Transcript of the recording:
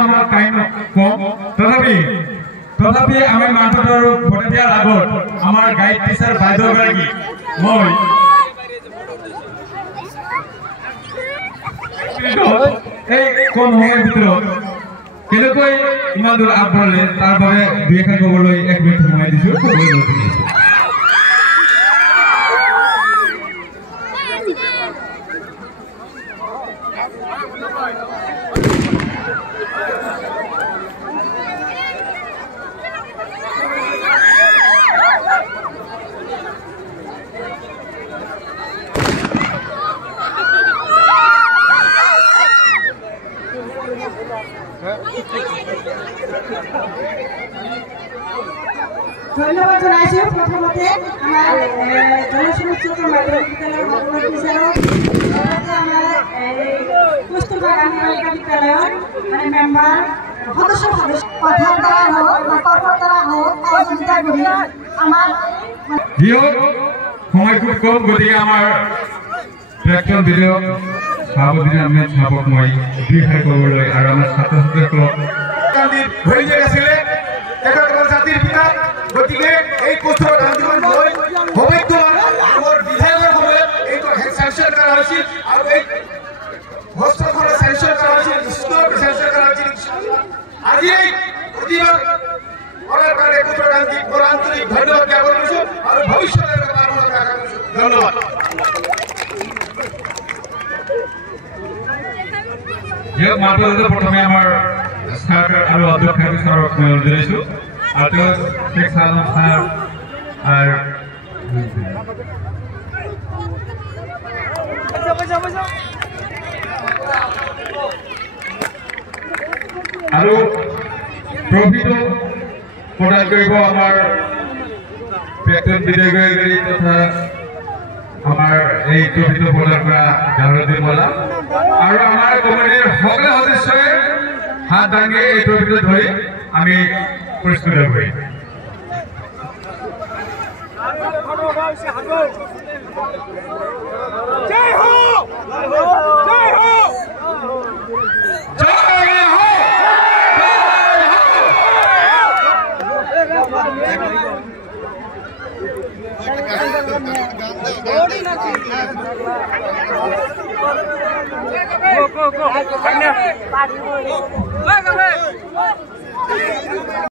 আমাৰ টাইম কম তথাপি আমি মাঠৰ ভোট দিয়াৰ আগত আমাৰ গাইড টিচাৰ বাইদেউগৰাকী মই এই কম সময়ৰ ভিতৰত কেনেকৈ ইমান দূৰ আগবঢ়ালে তাৰ বাবে দুই এখন ক'বলৈ 1 মিনিট সময় দিছোঁ ধন্যবাদ জানাইছো প্রথমতে আমার জনসংযোগ মাধ্যমিক বিদ্যালয়ের টিচারক আমার কস্তুরবা গান্ধী বালিকা বিদ্যালয়ের মানে মেম্বার সদস্য কথার দ্বারা হোক বা কর্মর দ্বারা হোক সহযোগিতা করি আমার সময় খুব কম গতিকে আমার প্রাক্তন বিধায়ক সভাপতি আমি সভাপক মই দুইখাৰ ক'বলৈ আৰু আমাৰ ছাত্ৰ ছাত্ৰীসকলক হৈ গৈছিলে তেখেতসকল জাতিৰ পিতা গতিকে এই কোচৰ আন্দোলন লৈ সৌভাগ্যৱান আমাৰ বিধায়কৰ সময়ত এইটো চেঞ্চৰ কৰা হৈছিল আৰু এই বস্ত্ৰখনৰ চেঞ্চৰ কৰা হৈছিল স্কুলৰ চেঞ্চৰ কৰা হৈছিল আজি এই প্ৰতিবাদ কৰাৰ কাৰণে কোচৰ গান্ধীক বৰ আন্তৰিক ধন্যবাদ জ্ঞাপন কৰিছোঁ আৰু ভৱিষ্যতৰ বাবে আপোনালোকক আশা কৰিছোঁ ধন্যবাদ মাধ্যমিক প্ৰথমে আমাৰ ছাৰ আৰু অধ্যক্ষ ছাৰক মই জনাইছোঁ আৰু শেখ সালাম ছাৰ আৰু ট্ৰফিটো প্ৰদান কৰিব আমাৰ প্ৰাক্তন বিধায়কগৰাকী তথা আমাৰ এই ট্ৰফিটো প্ৰদান কৰা জাহৰুদ্দিন মোল্লা আৰু আমাৰ কমিটিৰ সকলো সদস্যই হাত দাঙি এই ট্ৰফিটো ধৰি আমি পুৰস্কৃত কৰিম জয় হো জয় হো জয় হো go go go